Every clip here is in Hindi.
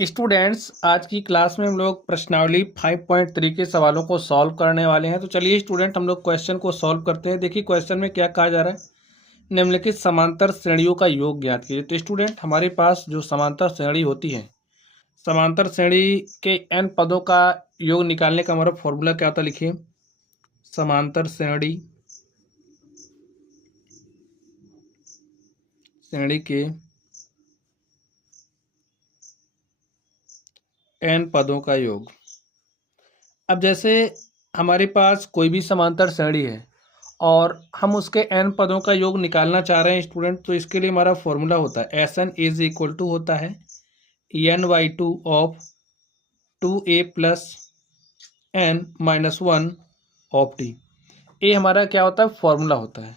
स्टूडेंट्स, आज की क्लास में हम लोग प्रश्नावली 5.3 के सवालों को सॉल्व करने वाले हैं। तो चलिए स्टूडेंट, हम लोग क्वेश्चन को सॉल्व करते हैं। देखिए क्वेश्चन में क्या कहा जा रहा है। निम्नलिखित समांतर श्रेणियों का योग ज्ञात कीजिए। तो स्टूडेंट, हमारे पास जो समांतर श्रेणी होती है, समांतर श्रेणी के n पदों का योग निकालने का हमारा फॉर्मूला क्या होता है, लिखिए। समांतर श्रेणी के n पदों का योग। अब जैसे हमारे पास कोई भी समांतर श्रेणी है और हम उसके n पदों का योग निकालना चाह रहे हैं स्टूडेंट, तो इसके लिए हमारा फॉर्मूला होता है SN इज इक्वल टू होता है n/2 of 2a plus n minus 1 of d। ये हमारा क्या होता है, फॉर्मूला होता है।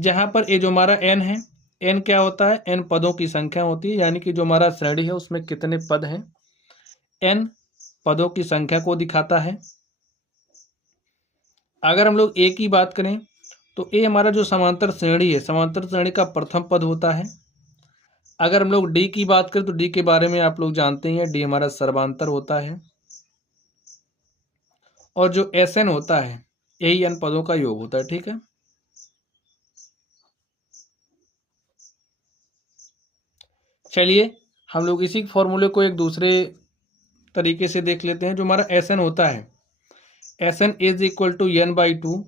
जहाँ पर ये जो हमारा n है, n क्या होता है, n पदों की संख्या होती है, यानी कि जो हमारा श्रेणी है उसमें कितने पद हैं, n पदों की संख्या को दिखाता है। अगर हम लोग ए की बात करें तो ए हमारा जो समांतर श्रेणी है, समांतर श्रेणी का प्रथम पद होता है। अगर हम लोग डी की बात करें तो डी के बारे में आप लोग जानते हैं, डी हमारा सर्वांतर होता है। और जो एस एन होता है, यही एन पदों का योग होता है। ठीक है, चलिए हम लोग इसी फॉर्मूले को एक दूसरे तरीके से देख लेते हैं। जो हमारा एस एन होता है, S N is equal to n/2।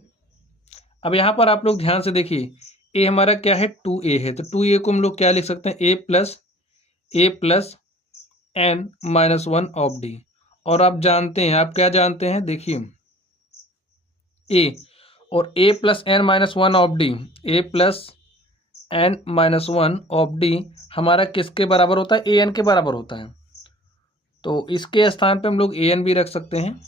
अब यहाँ पर आप लोग ध्यान से देखिए, ए हमारा क्या है, 2a है, तो 2a को हम लोग क्या लिख सकते हैं, a plus n minus 1 of D. और आप जानते हैं, आप क्या जानते हैं, देखिए a और a plus n minus 1 of D, a plus n minus 1 of D हमारा किसके बराबर होता है, ए एन के बराबर होता है। तो इसके स्थान पे हम लोग ए एन भी रख सकते हैं।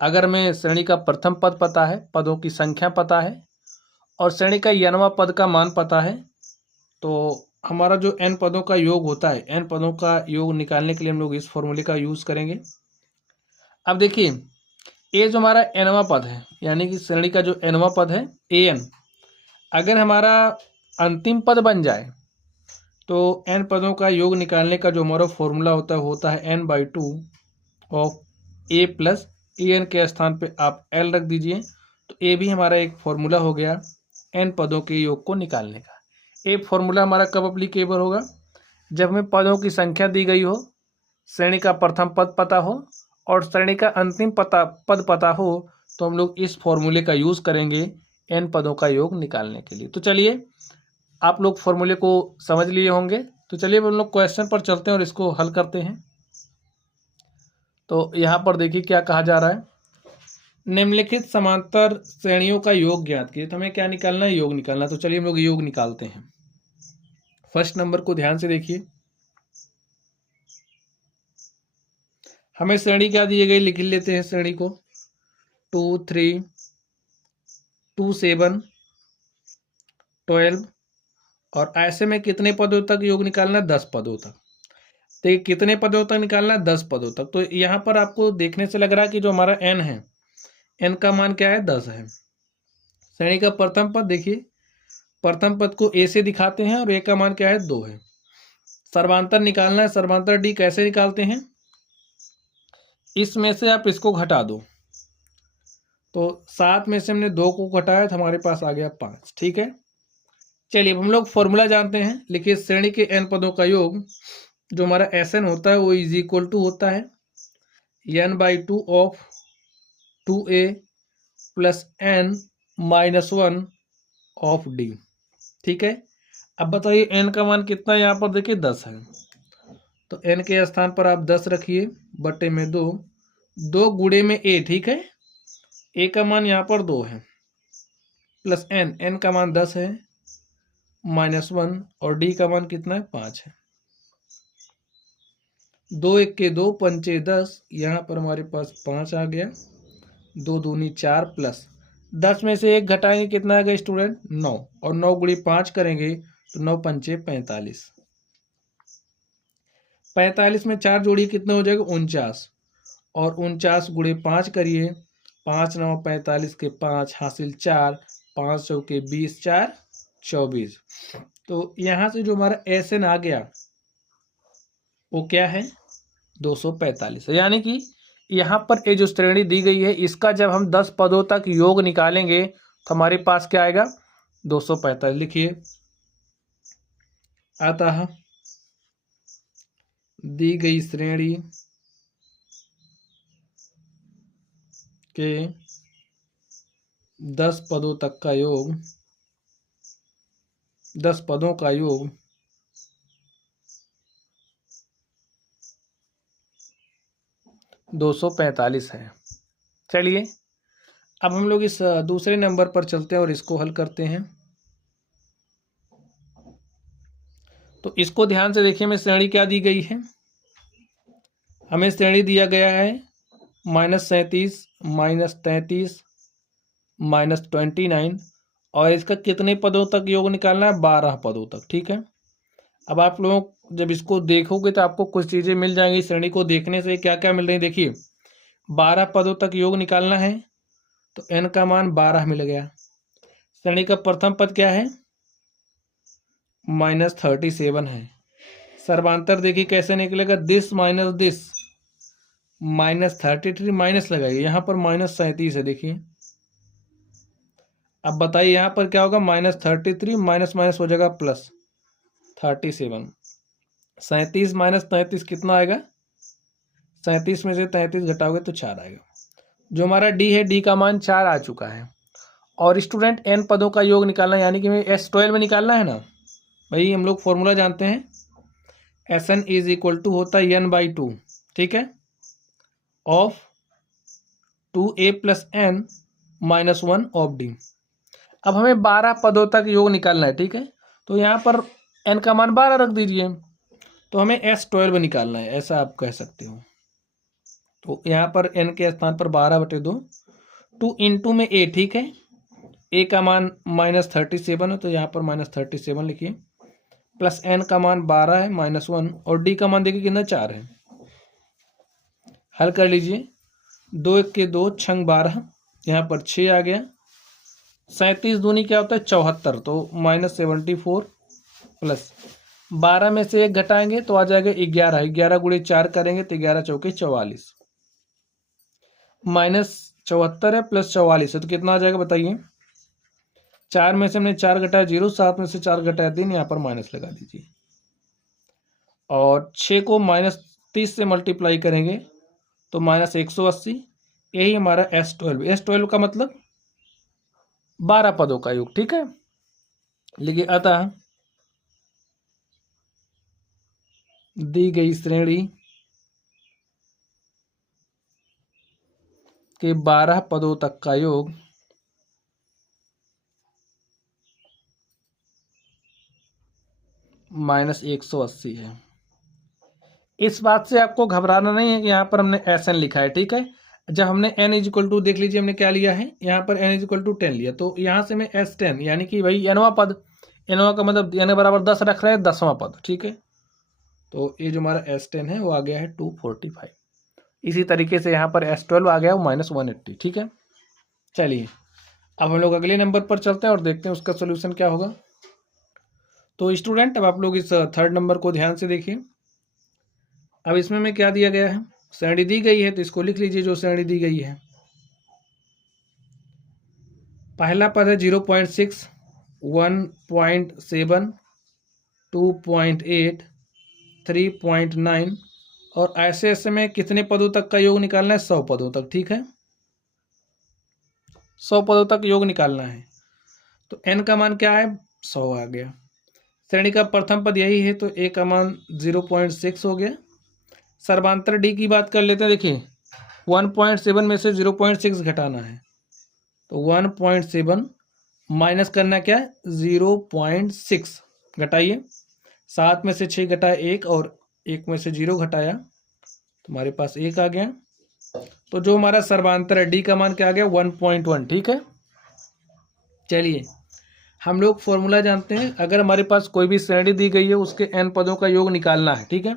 अगर हमें श्रेणी का प्रथम पद पता है, पदों की संख्या पता है और श्रेणी का n वां पद का मान पता है, तो हमारा जो n पदों का योग होता है, n पदों का योग निकालने के लिए हम लोग इस फॉर्मूले का यूज करेंगे। अब देखिए, ए जो हमारा n वां पद है, यानी कि श्रेणी का जो n वां पद है ए एन, अगर हमारा अंतिम पद बन जाए तो n पदों का योग निकालने का जो हमारा फॉर्मूला होता है n/2 of a plus a n के स्थान पे आप l रख दीजिए। तो ए भी हमारा एक फॉर्मूला हो गया n पदों के योग को निकालने का। ये फॉर्मूला हमारा कब अप्लीकेबल होगा, जब हमें पदों की संख्या दी गई हो, श्रेणी का प्रथम पद पता हो और श्रेणी का अंतिम पद पता हो, तो हम लोग इस फॉर्मूले का यूज करेंगे n पदों का योग निकालने के लिए। तो चलिए, आप लोग फॉर्मूले को समझ लिए होंगे, तो चलिए हम लोग क्वेश्चन पर चलते हैं और इसको हल करते हैं। तो यहाँ पर देखिए क्या कहा जा रहा है, निम्नलिखित समांतर श्रेणियों का योग ज्ञात कीजिए। तो हमें क्या निकालना है, योग निकालना। तो चलिए हम लोग योग निकालते हैं। फर्स्ट नंबर को ध्यान से देखिए, हमें श्रेणी क्या दी गई, लिख लेते हैं श्रेणी को। 2 3 2 7 12 और ऐसे में कितने पदों तक योग निकालना है, 10 पदों तक। तो ये कितने पदों तक निकालना है, 10 पदों तक। तो यहाँ पर आपको देखने से लग रहा है कि जो हमारा n है, n का मान क्या है, 10 है। श्रेणी का प्रथम पद देखिए, प्रथम पद को a से दिखाते हैं और a का मान क्या है, 2 है। सर्वांतर निकालना है, सर्वांतर d कैसे निकालते हैं, इसमें से आप इसको घटा दो। तो 7 में से हमने 2 को घटाया तो हमारे पास आ गया 5। ठीक है, चलिए अब हम लोग फॉर्मूला जानते हैं। लिखिए, श्रेणी के n पदों का योग जो हमारा Sn होता है वो इज इक्वल टू होता है n/2 of 2a plus n minus 1 of d। ठीक है, अब बताइए n का मान कितना है, यहाँ पर देखिए 10 है, तो n के स्थान पर आप 10 रखिए बटे में 2, 2 गुणे में a। ठीक है, a का मान यहाँ पर 2 है प्लस n का मान 10 है माइनस 1 और d का मान कितना है, 5 है। 2 1 के 2 पंचे 10, यहाँ पर हमारे पास 5 आ गया। 2 दूनी 4 प्लस 10 में से 1 घटाएंगे, कितना आ गया स्टूडेंट, 9। और 9 गुणी 5 करेंगे तो 9 पंचे 45। 45 में 4 जोड़िए, कितना हो जाएगा, 49। और 49 गुणे 5 करिए, 5 9 45 के 5 हासिल 4, 500 के 20 4 24। तो यहाँ से जो हमारा SN आ गया, वो क्या है 245 है। यानी कि यहाँ पर ये जो श्रेणी दी गई है इसका जब हम 10 पदों तक योग निकालेंगे तो हमारे पास क्या आएगा 245। लिखिए अतः दी गई श्रेणी के 10 पदों तक का योग 10 पदों का योग 245 है। चलिए अब हम लोग इस दूसरे नंबर पर चलते हैं और इसको हल करते हैं। तो इसको ध्यान से देखिए, हमें श्रेणी क्या दी गई है। हमें श्रेणी दिया गया है -37 -33 -29 और इसका कितने पदों तक योग निकालना है 12 पदों तक। ठीक है, अब आप लोग जब इसको देखोगे तो आपको कुछ चीज़ें मिल जाएंगी। श्रेणी को देखने से क्या क्या मिल रही है देखिए, 12 पदों तक योग निकालना है तो n का मान 12 मिल गया। श्रेणी का प्रथम पद क्या है -37 है। सर्वांतर देखिए कैसे निकलेगा, दिस माइनस दिस -33 माइनस लगाइए, यहाँ पर -37 है। देखिए अब बताइए यहाँ पर क्या होगा, -33 माइनस माइनस हो जाएगा +37। 37 माइनस 33 कितना आएगा, 37 में से 33 घटाओगे तो 4 आएगा। जो हमारा डी है, डी का मान 4 आ चुका है। और स्टूडेंट n पदों का योग निकालना है, यानी कि हमें S12 में निकालना है ना भाई। हम लोग फॉर्मूला जानते हैं, Sn इज इक्वल टू होता है n/2। ठीक है, of 2a + n - 1 of d। अब हमें 12 पदों तक योग निकालना है। ठीक है, तो यहाँ पर n का मान 12 रख दीजिए, तो हमें S12 निकालना है, ऐसा आप कह सकते हो। तो यहाँ पर n के स्थान पर 12/2 2 इंटू में a। ठीक है, a का मान -37 है तो यहाँ पर -37 लिखिए, प्लस n का मान 12 है -1 और d का मान देखिए कितना 4 है। हल कर लीजिए, 2 1 के 2 छंग 12, यहाँ पर 6 आ गया। 37 दूनी क्या होता है 74, तो -74 प्लस 12 में से 1 घटाएंगे तो आ जाएगा 11। 11 गुणे 4 करेंगे तो 11 चौके 44, -74 है प्लस 44 है तो कितना आ जाएगा बताइए। 4 में से हमने 4 घटाया 0, 7 में से 4 घटाया 3, यहाँ पर माइनस लगा दीजिए। और 6 को -30 से मल्टीप्लाई करेंगे तो -180। यही हमारा S12। S12 का मतलब 12 पदों का योग। ठीक है, लिखिए अतः दी गई श्रेणी के 12 पदों तक का योग -180 है। इस बात से आपको घबराना नहीं है कि यहाँ पर हमने Sn लिखा है। ठीक है, जब हमने n इक्वल टू देख लीजिए हमने क्या लिया है, यहाँ पर n इक्वल टू 10 लिया, तो यहाँ से मैं S10 यानी कि भाई nवां पद, nवां का मतलब n बराबर 10 रख रहे हैं, 10वां पद। ठीक है, तो ये जो हमारा S10 है वो आ गया है 245। इसी तरीके से यहाँ पर S12 आ गया वो -180। ठीक है, चलिए अब हम लोग अगले नंबर पर चलते हैं और देखते हैं उसका सोल्यूशन क्या होगा। तो स्टूडेंट अब आप लोग इस थर्ड नंबर को ध्यान से देखिए। अब इसमें में क्या दिया गया है, श्रेणी दी गई है तो इसको लिख लीजिए जो श्रेणी दी गई है। पहला पद है 0.6 1.7 2.8 3.9 और ऐसे ऐसे में कितने पदों तक का योग निकालना है 100 पदों तक। ठीक है, 100 पदों तक योग निकालना है तो n का मान क्या है 100 आ गया। श्रेणी का प्रथम पद यही है तो a का मान 0.6 हो गया। सर्वांतर d की बात कर लेते हैं। देखिए 1.7 में से 0.6 घटाना है तो 1.7 माइनस करना क्या है 0.6 घटाइए। 7 में से 6 घटाया 1 और 1 में से 0 घटाया तो हमारे पास 1 आ गया। तो जो हमारा सर्वांतर है d का मान क्या आ गया 1.1। ठीक है, चलिए हम लोग फॉर्मूला जानते हैं, अगर हमारे पास कोई भी श्रेणी दी गई है उसके n पदों का योग निकालना है। ठीक है,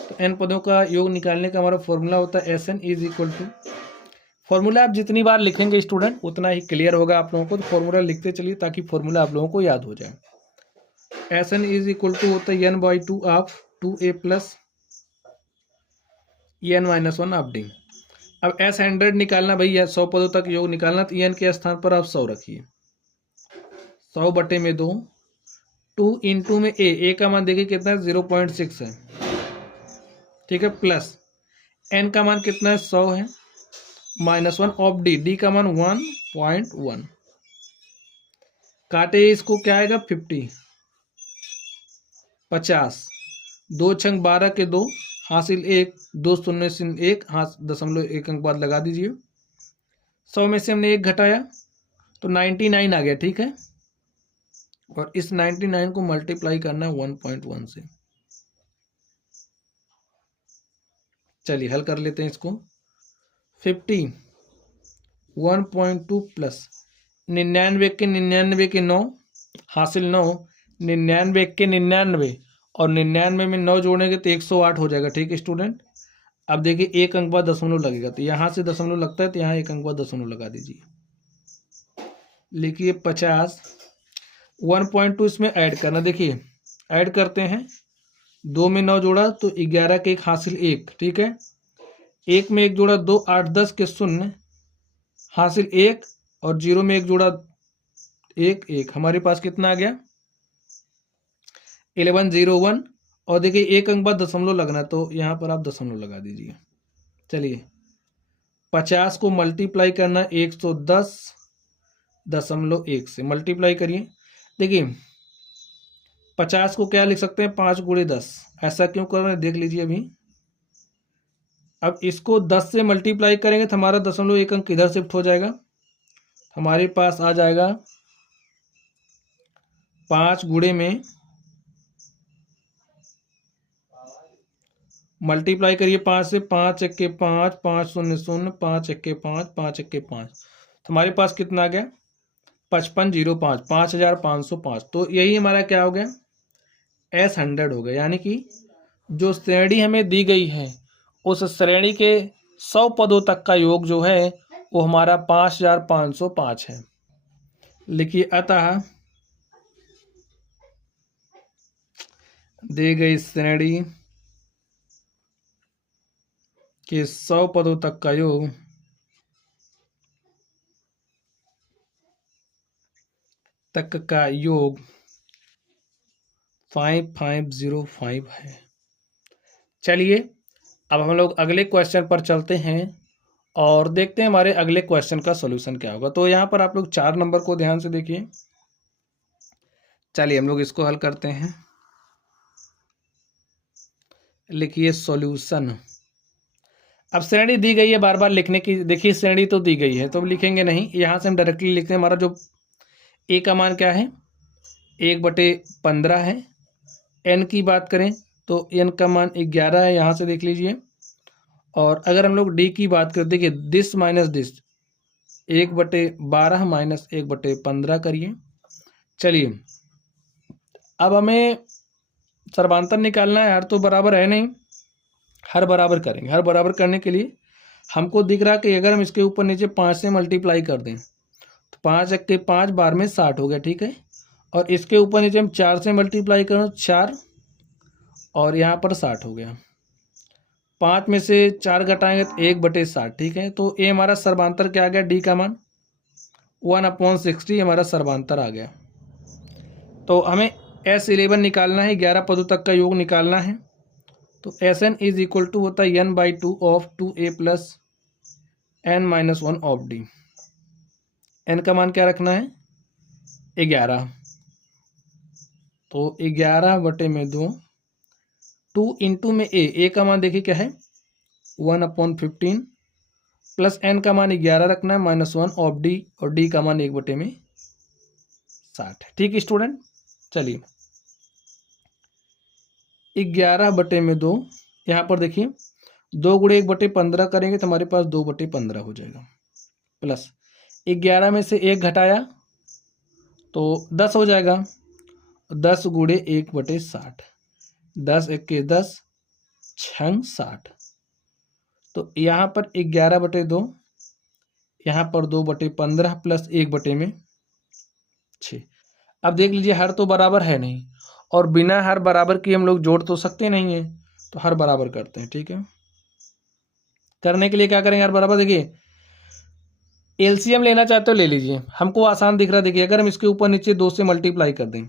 तो n पदों का योग निकालने का हमारा फॉर्मूला होता है Sn is equal to, formula आप जितनी बार लिखेंगे स्टूडेंट उतना ही क्लियर होगा आप लोगों को। तो फॉर्मूला लिखते चलिए ताकि फॉर्मूला आप लोगों को याद हो जाए। Sn इज इक्वल टू होता है n/2 of 2a + n minus one of d. अब एस 100 निकालना भैया, 100 पदों तक योग निकालना, तो एन के स्थान पर आप 100 रखिए। 100 बटे में 2, 2 इंटू में ए का मान देखिए कितना है 0.6 है, ठीक है, प्लस एन का मान कितना है 100 है, minus one of D, D का मान 1.1, काटे इसको क्या आएगा 50, 2 छंग 12 के 2, हासिल 1, 2 शून्य से 1, हाथ 0.1 अंक बाद लगा दीजिए। 100 में से हमने 1 घटाया तो 99 आ गया, ठीक है, और इस 99 को मल्टीप्लाई करना है 1.1 से। चलिए हल कर लेते हैं इसको। 50 1.2 प्लस 99 के 99 के 9, हासिल 9, 99 के 99 और 99 में 9 जोड़ेंगे तो 108 हो जाएगा, ठीक है स्टूडेंट। अब देखिए 1 अंक बाद दशमलव लगेगा, तो यहाँ से दशमलव लगता है तो यहाँ 1 अंक बाद दशमलव लगा दीजिए। लिखिए 50, 1.2 इसमें ऐड करना, देखिए ऐड करते हैं, 2 में 9 जोड़ा तो 11 के 1 हासिल 1, ठीक है, 1 में 1 जोड़ा 2, 8 10 के 0 हासिल 1 और 0 में 1 जोड़ा 1, हमारे पास कितना आ गया 1101। और देखिए 1 अंक बाद दशमलव लगना है तो यहाँ पर आप दशमलव लगा दीजिए। चलिए 50 को मल्टीप्लाई करना 110.1 से मल्टीप्लाई करिए। देखिए 50 को क्या लिख सकते हैं 5 गुणे 10, ऐसा क्यों कर रहे हैं देख लीजिए अभी। अब इसको 10 से मल्टीप्लाई करेंगे तो हमारा 0.1 अंक किधर शिफ्ट हो जाएगा, हमारे पास आ जाएगा 5 गुणे में मल्टीप्लाई करिए 5 से, 5 1 5, 5 0 0, 5 1 5, 5 1 5, तो हमारे पास कितना आ गया 5505, 5505। तो यही हमारा क्या हो गया S100 हो गया, यानी कि जो श्रेणी हमें दी गई है उस श्रेणी के 100 पदों तक का योग जो है वो हमारा 5505 है। लिखिए अतः दी गई श्रेणी के 100 पदों तक का योग तक का योग 5505 है। चलिए अब हम लोग अगले क्वेश्चन पर चलते हैं और देखते हैं हमारे अगले क्वेश्चन का सॉल्यूशन क्या होगा। तो यहाँ पर आप लोग 4 नंबर को ध्यान से देखिए। चलिए हम लोग इसको हल करते हैं। लिखिए सॉल्यूशन। अब श्रेणी दी गई है, बार बार लिखने की, देखिए श्रेणी तो दी गई है तो अब लिखेंगे नहीं, यहाँ से हम डायरेक्टली लिखते हैं। हमारा जो ए का मान क्या है 1/15 है। एन की बात करें तो एन का मान 11 है, यहाँ से देख लीजिए। और अगर हम लोग डी की बात करें, देखिए दिस माइनस दिस 1/12 माइनस 1/15 करिए। चलिए अब हमें सर्वांतर निकालना है, हर तो बराबर है नहीं, हर बराबर करेंगे। हर बराबर करने के लिए हमको दिख रहा कि अगर हम इसके ऊपर नीचे 5 से मल्टीप्लाई कर दें तो 5 1 के 5 12 में 60 हो गया, ठीक है। और इसके ऊपर नीचे हम 4 से मल्टीप्लाई करें 4 और यहाँ पर 60 हो गया। 5 में से 4 घटाएंगे तो 1/60, ठीक है। तो ये हमारा सर्वांतर क्या आ गया, डी का मान 1/60 हमारा सर्वांतर आ गया। तो हमें S11 निकालना है, 11 पदों तक का योग निकालना है। तो Sn इज इक्वल टू होता है n/2 of 2a plus n-1 of D. n का मान क्या रखना है 11, तो 11/2, 2 इंटू में a का मान देखिए क्या है 1/15 प्लस n का मान 11 रखना है -1 ऑफ डी, और d का मान 1/60 है, ठीक है स्टूडेंट। चलिए 11/2, यहाँ पर देखिए 2 गुणे 1/15 करेंगे तो हमारे पास 2/15 हो जाएगा, प्लस 11 में से 1 घटाया तो 10 हो जाएगा, 10 गुणे 1/60, 10 1 के 10 6 60। तो यहाँ पर 11/2, यहाँ पर 2/15 प्लस 1/6। अब देख लीजिए हर तो बराबर है नहीं, और बिना हर बराबर की हम लोग जोड़ तो सकते नहीं है, तो हर बराबर करते हैं, ठीक है। करने के लिए क्या करेंगे यार, बराबर देखिए एलसीएम लेना चाहते हो ले लीजिए, हमको आसान दिख रहा है। देखिए अगर हम इसके ऊपर नीचे 2 से मल्टीप्लाई कर दें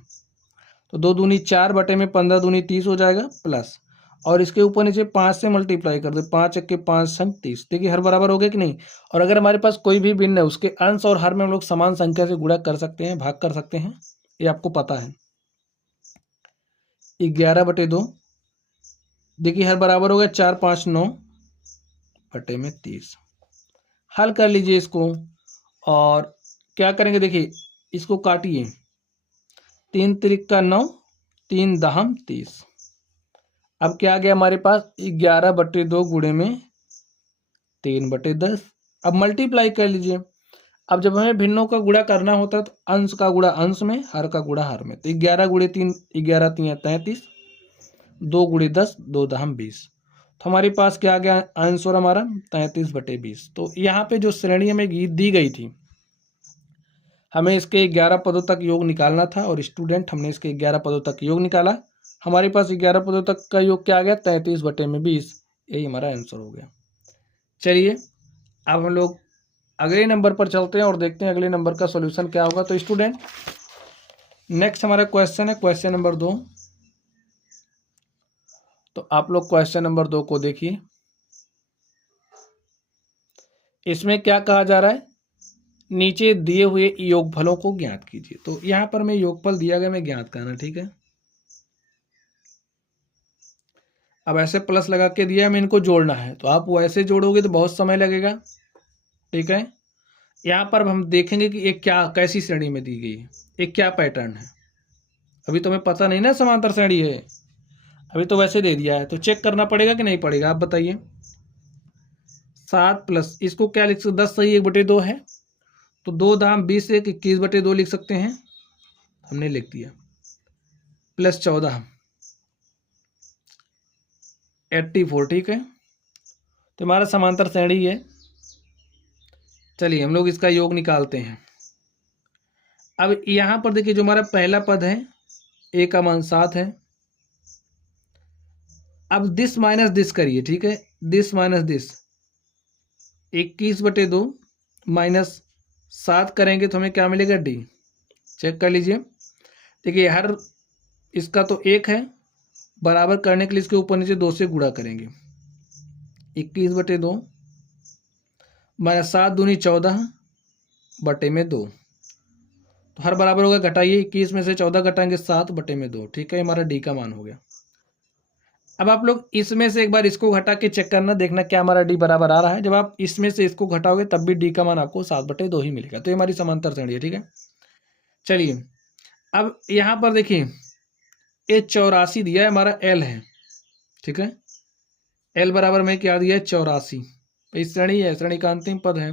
तो 2 दूनी 4 बटे में 15 दूनी 30 हो जाएगा प्लस, और इसके ऊपर नीचे 5 से मल्टीप्लाई कर दे, 5 एक के 5 संग 30। देखिए हर बराबर हो गया कि नहीं। और अगर हमारे पास कोई भी भिन्न है उसके अंश और हर में हम लोग समान संख्या से गुणा कर सकते हैं, भाग कर सकते हैं, ये आपको पता है। 11/2 देखिए हर बराबर हो गया 4 5 9 बटे में 30। हल कर लीजिए इसको और क्या करेंगे, देखिए इसको काटिए, 3 त्रिक का 9, 3 दहम 30। अब क्या आ गया हमारे पास 11/2 गुणे में 3/10। अब मल्टीप्लाई कर लीजिए। अब जब हमें भिन्नों का गुणा करना होता है तो अंश का गुणा अंश में, हर का गुणा हर में। तो 11 गुणे 3 11 3 33, 2 गुणे 10 2 दहम 20। तो हमारे पास क्या आ गया आंसर हमारा 33/20। तो यहाँ पे जो श्रेणी हमें दी गई थी, हमें इसके 11 पदों तक योग निकालना था और स्टूडेंट हमने इसके 11 पदों तक योग निकाला। हमारे पास 11 पदों तक का योग क्या आ गया 33/20। यही हमारा आंसर हो गया। चलिए अब हम लोग अगले नंबर पर चलते हैं और देखते हैं अगले नंबर का सॉल्यूशन क्या होगा। तो स्टूडेंट नेक्स्ट हमारा क्वेश्चन है क्वेश्चन नंबर 2। तो आप लोग क्वेश्चन नंबर 2 को देखिए। इसमें क्या कहा जा रहा है, नीचे दिए हुए योगफलों को ज्ञात कीजिए। तो यहां पर मैं योगफल दिया गया, मैं ज्ञात करना, ठीक है। अब ऐसे प्लस लगा के दिया, हमें इनको जोड़ना है, तो आप वैसे जोड़ोगे तो बहुत समय लगेगा, ठीक है। यहाँ पर हम देखेंगे कि एक क्या कैसी श्रेणी में दी गई है, एक क्या पैटर्न है। अभी तो हमें पता नहीं ना समांतर श्रेणी है, अभी तो वैसे दे दिया है, तो चेक करना पड़ेगा कि नहीं पड़ेगा, आप बताइए। 7 प्लस इसको क्या लिख सकते, 10 सही 1/2 है, तो 2 दाम 20 1 21/2 लिख सकते हैं, हमने लिख दिया। प्लस 14 84, ठीक है। तो हमारा समांतर श्रेणी है। चलिए हम लोग इसका योग निकालते हैं। अब यहां पर देखिए जो हमारा पहला पद है ए का मान 7 है। अब दिस माइनस दिस करिए, ठीक है, दिस माइनस दिस, 21/2 माइनस 7 करेंगे तो हमें क्या मिलेगा डी। चेक कर लीजिए, देखिए हर इसका तो 1 है, बराबर करने के लिए इसके ऊपर नीचे 2 से गुणा करेंगे। 21/2 माइनस 7 दूनी 14 बटे में 2, तो हर बराबर होगा, घटाइए, 21 में से 14 घटाएंगे 7 बटे में 2, ठीक है, हमारा डी का मान हो गया। अब आप लोग इसमें से एक बार इसको घटा के चेक करना, देखना क्या हमारा डी बराबर आ रहा है। जब आप इसमें से इसको घटाओगे तब भी डी का मान आपको 7/2 ही मिलेगा। तो ये हमारी समांतर श्रेणी है, ठीक है। चलिए अब यहां पर देखिए ये 84 दिया है, हमारा एल है, ठीक है। एल बराबर में क्या दिया है 84, इस श्रेणी है, श्रेणी का अंतिम पद है।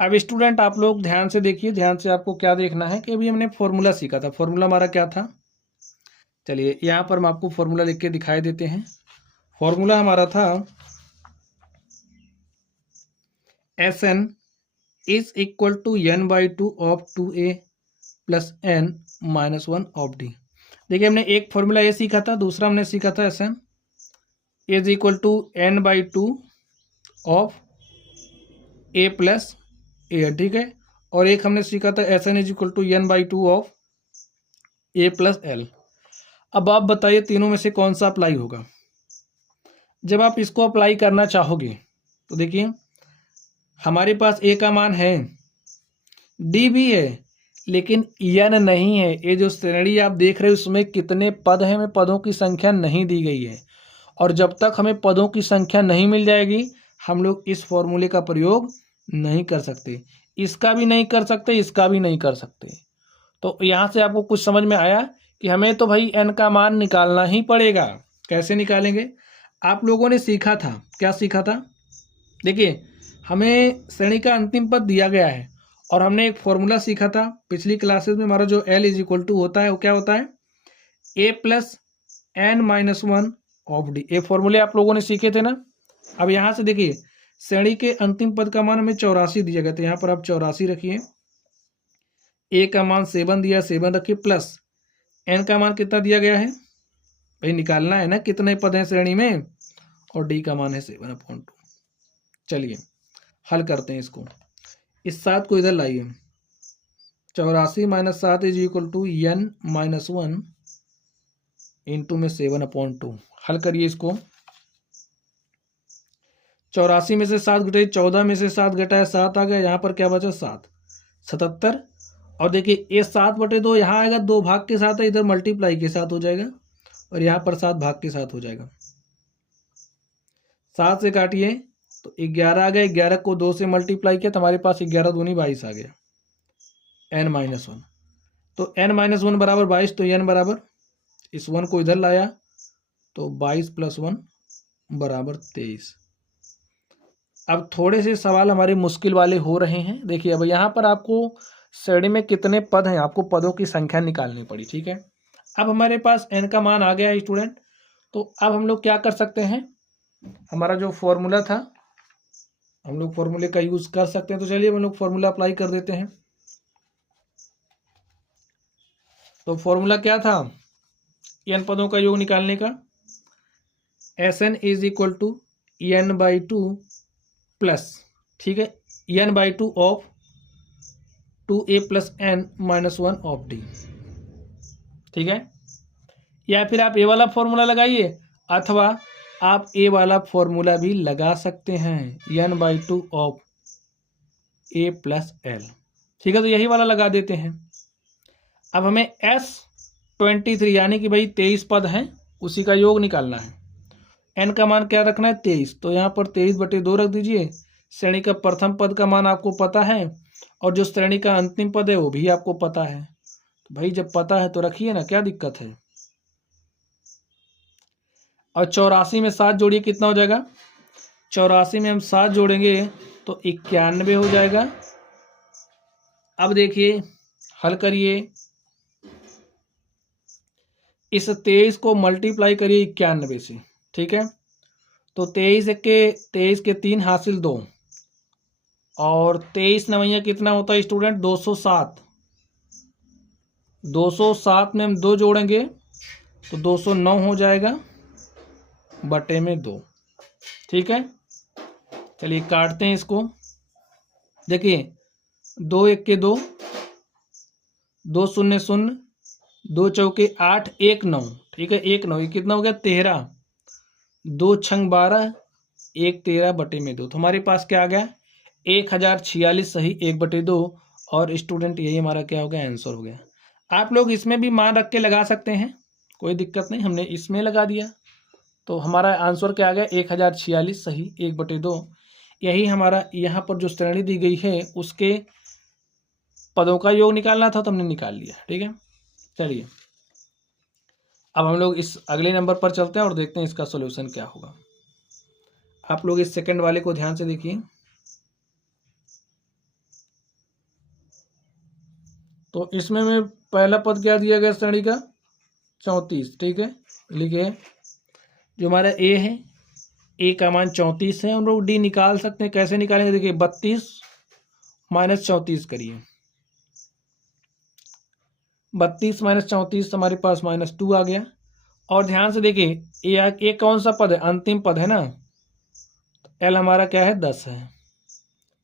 अब स्टूडेंट आप लोग ध्यान से देखिए, ध्यान से आपको क्या देखना है कि अभी हमने फॉर्मूला सीखा था, फॉर्मूला हमारा क्या था। चलिए यहाँ पर हम आपको फॉर्मूला लिख के दिखाई देते हैं। फॉर्मूला हमारा था Sn is equal to n/2 of 2a plus n minus 1 of d। देखिए हमने एक फॉर्मूला ये सीखा था, दूसरा हमने सीखा था Sn is equal to n/2 of a plus A, ठीक है। और एक हमने सीखा था Sn is equal to n/2 of a plus L. अब आप बताइए तीनों में से कौन सा अप्लाई होगा। जब आप इसको अप्लाई करना चाहोगे तो देखिए हमारे पास ए का मान है, डी भी है, लेकिन एन नहीं है। ये जो श्रेणी आप देख रहे हो उसमें कितने पद हैं, हमें पदों की संख्या नहीं दी गई है। और जब तक हमें पदों की संख्या नहीं मिल जाएगी हम लोग इस फॉर्मूले का प्रयोग नहीं कर सकते, इसका भी नहीं कर सकते, इसका भी नहीं कर सकते। तो यहाँ से आपको कुछ समझ में आया कि हमें तो भाई n का मान निकालना ही पड़ेगा। कैसे निकालेंगे, आप लोगों ने सीखा था, क्या सीखा था, देखिए हमें श्रेणी का अंतिम पद दिया गया है और हमने एक फॉर्मूला सीखा था पिछली क्लासेस में। हमारा जो L इज इक्वल टू होता है वो क्या होता है, a plus n minus 1 of D. ये फॉर्मूले आप लोगों ने सीखे थे ना। अब यहाँ से देखिए श्रेणी के अंतिम पद का मान हमें 84 दिया गया था, यहाँ पर आप 84 रखिए, ए का मान 7 दिया, 7 रखिए, प्लस एन का मान कितना दिया गया है, भाई निकालना है ना कितने पद हैं श्रेणी में, और डी का मान है 7/2। चलिए हल करते हैं इसको। इस 7 को इधर लाइए। 84 - 7 is equal to n - 1 into में 7/2। हल करिए इसको। 84 में से 7 घटाए, 14 में से 7 घटाया 7 आ गया, यहाँ पर क्या बचा 7, 77। और देखिए ये 7/2 यहाँ आएगा, 2 भाग के साथ है, इधर मल्टीप्लाई के साथ हो जाएगा और यहाँ पर 7 भाग के साथ हो जाएगा। 7 से काटिए तो 11 आ गया, 11 को 2 से मल्टीप्लाई किया तो हमारे पास 11 दूनी 22 आ गया, n - 1। तो n - 1 बराबर 22, तो n बराबर, इस 1 को इधर लाया तो 22 + 1 बराबर 23। अब थोड़े से सवाल हमारे मुश्किल वाले हो रहे हैं। देखिए अब यहाँ पर आपको श्रेणी में कितने पद हैं, आपको पदों की संख्या निकालनी पड़ी, ठीक है। अब हमारे पास n का मान आ गया है स्टूडेंट। तो अब हम लोग क्या कर सकते हैं, हमारा जो फॉर्मूला था हम लोग फॉर्मूले का यूज कर सकते हैं। तो चलिए हम लोग फॉर्मूला अप्लाई कर देते हैं। तो फॉर्मूला क्या था n पदों का योग निकालने का, Sn is equal to n/2 plus, ठीक है, n/2 of 2a + n - 1 of d, ठीक है। या फिर आप ए वाला फॉर्मूला लगाइए अथवा आप ए वाला फॉर्मूला भी लगा सकते हैं, n/2 ऑफ a + l, ठीक है। तो यही वाला लगा देते हैं। अब हमें S23 यानी कि भाई 23 पद हैं, उसी का योग निकालना है। n का मान क्या रखना है 23, तो यहाँ पर 23/2 रख दीजिए। श्रेणी का प्रथम पद का मान आपको पता है और जो श्रेणी का अंतिम पद है वो भी आपको पता है। तो भाई जब पता है तो रखिए ना, क्या दिक्कत है। और 84 में 7 जोड़िए, कितना हो जाएगा, 84 में हम 7 जोड़ेंगे तो 91 हो जाएगा। अब देखिए हल करिए, इस 23 को मल्टीप्लाई करिए 91 से, ठीक है। तो 23 के 3 हासिल 2 और 23 नवैया कितना होता है स्टूडेंट 207। 207 में हम 2 जोड़ेंगे तो 209 हो जाएगा बटे में 2, ठीक है। चलिए काटते हैं इसको। देखिए 2 1 के 2, 2 0 0, 2 चौके 8, 1 9, ठीक है, 1 9, ये कितना हो गया 13, 2 छंग 12, 1 13 बटे में 2। तो हमारे पास क्या आ गया 1046 सही 1/2। और स्टूडेंट यही हमारा क्या हो गया आंसर हो गया। आप लोग इसमें भी मान रख के लगा सकते हैं, कोई दिक्कत नहीं, हमने इसमें लगा दिया तो हमारा आंसर क्या आ गया 1046 सही 1/2। यही हमारा यहाँ पर जो श्रेणी दी गई है उसके पदों का योग निकालना था तो हमने निकाल लिया, ठीक है। चलिए अब हम लोग इस अगले नंबर पर चलते हैं और देखते हैं इसका सॉल्यूशन क्या होगा। आप लोग इस सेकंड वाले को ध्यान से देखिए। तो इसमें में पहला पद क्या दिया गया श्रेणी का 34, ठीक है। लिखिए जो हमारा ए है, ए का मान 34 है। हम लोग डी निकाल सकते हैं, कैसे निकालेंगे देखिए 32 - 34 करिए। 32 - 34 हमारे पास -2 आ गया। और ध्यान से देखिए ए कौन सा पद है अंतिम पद है ना, एल हमारा क्या है 10 है।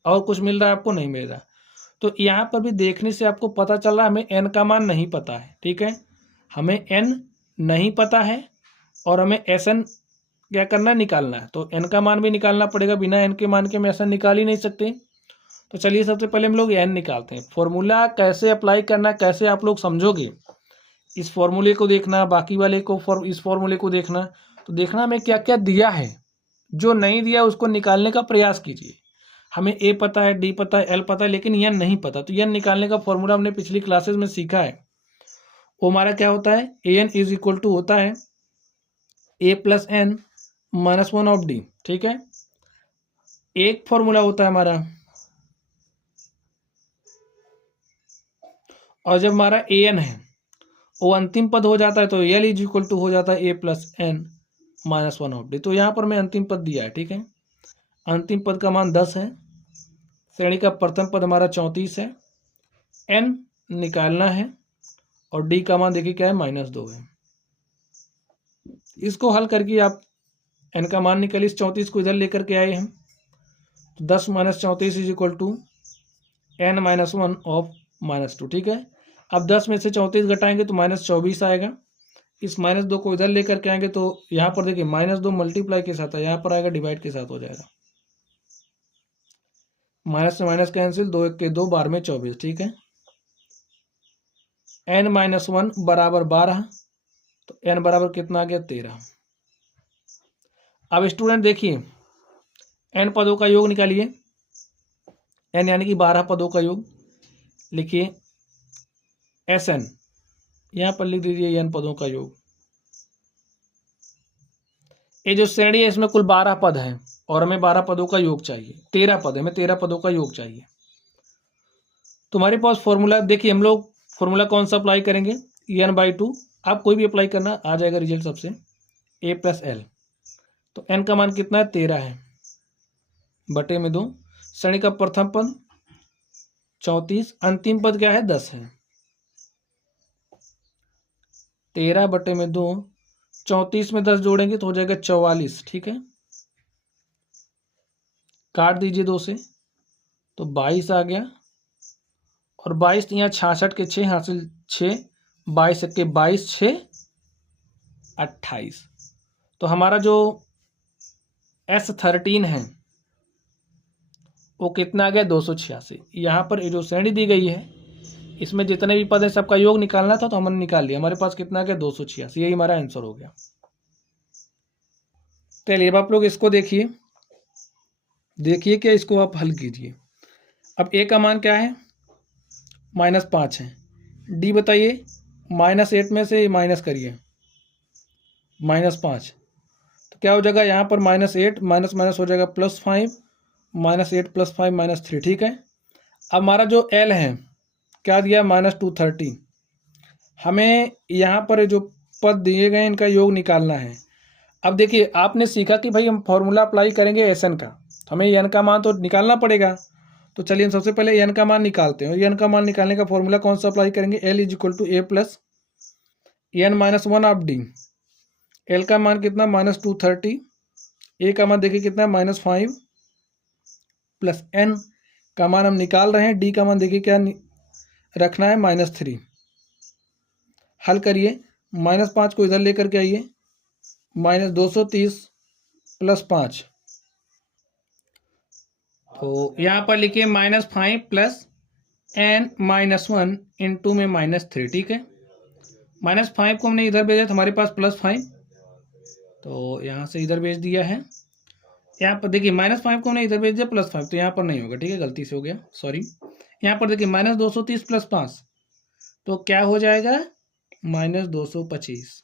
और कुछ मिल रहा है आपको नहीं मिल रहा। तो यहाँ पर भी देखने से आपको पता चल रहा है हमें एन का मान नहीं पता है, ठीक है। हमें एन नहीं पता है और हमें एस एन क्या करना निकालना है। तो एन का मान भी निकालना पड़ेगा, बिना एन के मान के हम एस एन निकाल ही नहीं सकते। तो चलिए सबसे पहले हम लोग एन निकालते हैं। फॉर्मूला कैसे अप्लाई करना है, कैसे आप लोग समझोगे, इस फॉर्मूले को देखना, बाकी वाले को इस फॉर्मूले को देखना। तो देखना हमें क्या क्या दिया है, जो नहीं दिया उसको निकालने का प्रयास कीजिए। हमें ए पता है, डी पता है, एल पता है, लेकिन एन नहीं पता। तो एन निकालने का फॉर्मूला हमने पिछली क्लासेस में सीखा है। वो हमारा क्या होता है A N is equal to होता है ए + n - 1 ऑफ डी, ठीक है। एक फॉर्मूला होता है हमारा, और जब हमारा ए एन है वो अंतिम पद हो जाता है तो एल इज इक्वल टू हो जाता है ए + n - 1 ऑफ डी। तो यहाँ पर मैं अंतिम पद दिया है, ठीक है। अंतिम पद का मान 10 है, श्रेणी का प्रथम पद हमारा 34 है, n निकालना है और d का मान देखिए क्या है -2 है। इसको हल करके आप एन का मान निकल, इस 34 को इधर लेकर के आए हम, तो 10 minus 34 is equal to n minus 1 of -2, ठीक है। अब 10 में से 34 घटाएंगे तो -24 आएगा। इस -2 को इधर लेकर के आएंगे तो यहाँ पर देखिए -2 मल्टीप्लाई के साथ है, यहाँ पर आएगा डिवाइड के साथ हो जाएगा। माइनस से माइनस कैंसिल, 2 1 के 2, 12 में 24, ठीक है। n माइनस 1 बराबर 12, तो n बराबर कितना आ गया 13। अब स्टूडेंट देखिए n पदों का योग निकालिए, n यानी कि 12 पदों का योग। लिखिए Sn, यहाँ पर लिख दीजिए n पदों का योग। ये जो श्रेणी है इसमें कुल 12 पद हैं और हमें 12 पदों का योग चाहिए। 13 पद है, हमें 13 पदों का योग चाहिए। तुम्हारे पास फॉर्मूला देखिए, हम लोग फॉर्मूला कौन सा अप्लाई करेंगे, n/2। आप कोई भी अप्लाई करना, आ जाएगा रिजल्ट सबसे, a प्लस एल। तो n का मान कितना है 13 है, बटे में 2। श्रेणी का प्रथम पद 34, अंतिम पद क्या है 10 है। 13 बटे में 2, 34 में 10 जोड़ेंगे तो हो जाएगा 44, ठीक है। काट दीजिए 2 से, तो 22 आ गया, और 22 यहाँ 66 के 6 हासिल 6, 22 के 22, 6 28। तो हमारा जो S13 है वो कितना आ गया 286। यहाँ पर ये जो श्रेणी दी गई है इसमें जितने भी पद हैं सबका योग निकालना था, तो हमने निकाल लिया। हमारे पास कितना आ गया 286, यही हमारा आंसर हो गया। चलिए अब आप लोग इसको देखिए क्या, इसको आप हल कीजिए। अब a का मान क्या है -5 है। d बताइए, -8 में से माइनस करिए, -5, तो क्या हो जाएगा यहाँ पर -8 माइनस माइनस हो जाएगा +5, -8 + 5 -3, ठीक है। अब हमारा जो l है क्या दिया -230। हमें यहाँ पर जो पद दिए गए इनका योग निकालना है। अब देखिए आपने सीखा कि भाई हम फॉर्मूला अप्लाई करेंगे Sn का, हमें n का मान तो निकालना पड़ेगा। तो चलिए हम सबसे पहले n का मान निकालते हैं। n का मान निकालने का फॉर्मूला कौन सा अप्लाई करेंगे, L = a + n-1 of d। L का मान कितना -230, a का मान देखिए कितना -5 प्लस n का मान हम निकाल रहे हैं, d का मान देखिए क्या रखना है -3। हल करिए, -5 को इधर लेकर के आइए, -230 + 5, तो यहाँ पर लिखिए -5 प्लस n-1 इंटू में -3, ठीक है। -5 को हमने इधर भेजा तो हमारे पास +5, तो यहाँ से इधर भेज दिया है। यहाँ पर देखिए -5 को हमने इधर भेज दिया +5, तो यहाँ पर नहीं होगा, ठीक है, गलती से हो गया, सॉरी। यहाँ पर देखिए -230 + 5, तो क्या हो जाएगा -225।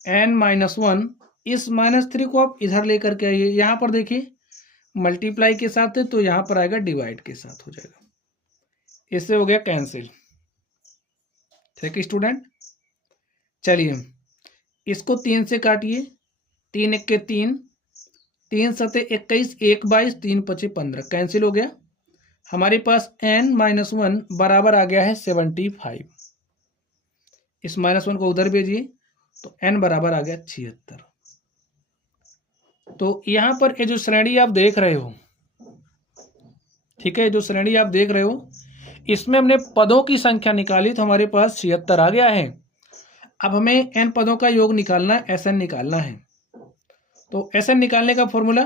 n-1, इस -3 को आप इधर लेकर के आइए, यहाँ पर देखिए मल्टीप्लाई के साथ है तो यहाँ पर आएगा डिवाइड के साथ हो जाएगा, इससे हो गया कैंसिल, ठीक है स्टूडेंट। चलिए इसको 3 से काटिए, 3 1 के 3, 3 7 21, 1 22, 3 5 15, कैंसिल हो गया। हमारे पास n-1 बराबर आ गया है 75। इस -1 को उधर भेजिए तो n बराबर आ गया 76। तो यहाँ पर ये जो श्रेणी आप देख रहे हो, ठीक है, जो श्रेणी आप देख रहे हो इसमें हमने पदों की संख्या निकाली तो हमारे पास 76 आ गया है। अब हमें n पदों का योग निकालना है, Sn निकालना है। तो Sn निकालने का फॉर्मूला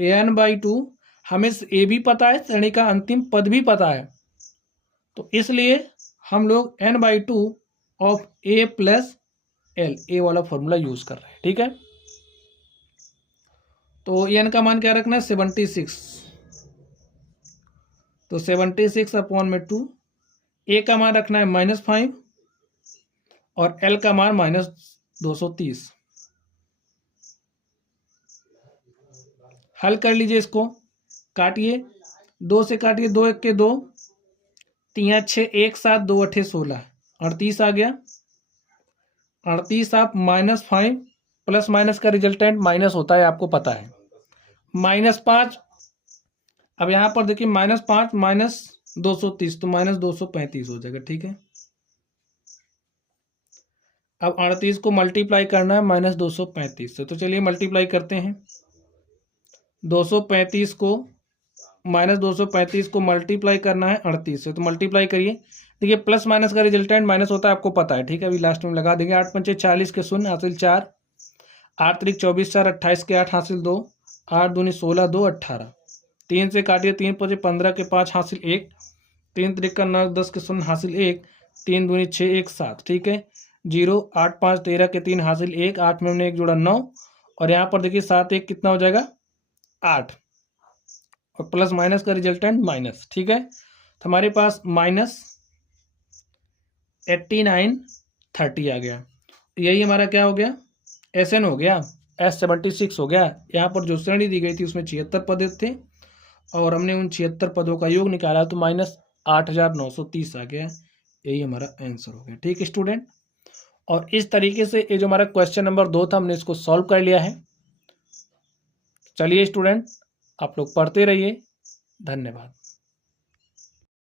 an/2, हमें a भी पता है, श्रेणी का अंतिम पद भी पता है, तो इसलिए हम लोग n/2 of a + l, a वाला फॉर्मूला यूज कर रहे हैं, ठीक है। तो n का मान क्या रखना है 76, तो 76/2, a का मान रखना है -5 और l का मान -230। हल कर लीजिए, इसको काटिए, 2 से काटिए, 2 1 के 2, 3 6 1 7, 2 8 16, 38 आ गया। 38 आप -5 प्लस माइनस का रिजल्टेंट माइनस होता है, आपको पता है, -5। अब यहाँ पर देखिए -5 -230, तो -235 हो जाएगा, ठीक है। अब 38 को मल्टीप्लाई करना है -235 से, तो चलिए मल्टीप्लाई करते हैं। 235 को -235 को मल्टीप्लाई करना है 38 से, तो मल्टीप्लाई करिए। देखिए प्लस माइनस का रिजल्टेंट माइनस होता है, आपको पता है, ठीक है। अभी लास्ट में लगा देंगे। 8 पंचे 40 के 0 हासिल 4, 8 त्रिक 24 4 28 के 8 हासिल 2, 8 दूनी 16 2 18, 3 से काटिए, 3 पंचे 15 के 5 हासिल 1, 3 त्रिक का 9 10 के 0 हासिल 1, 3 दूनी 6 1 7, ठीक है। 0 8 5 13 के 3 हासिल 1, 8 में हमने 1 जोड़ा 9, और यहाँ पर देखिए 7 1 कितना हो जाएगा 8, और प्लस माइनस का रिजल्टेंट माइनस, ठीक है। तो हमारे पास -89 30 आ गया। यही हमारा क्या हो गया, SN हो गया, S76 हो गया। यहाँ पर जो श्रेणी दी गई थी उसमें 76 पद थे, और हमने उन 76 पदों का योग निकाला तो -8930 आ गया। यही हमारा आंसर हो गया, ठीक है स्टूडेंट। और इस तरीके से ये जो हमारा क्वेश्चन नंबर 2 था, हमने इसको सॉल्व कर लिया है। चलिए स्टूडेंट, आप लोग पढ़ते रहिए। धन्यवाद।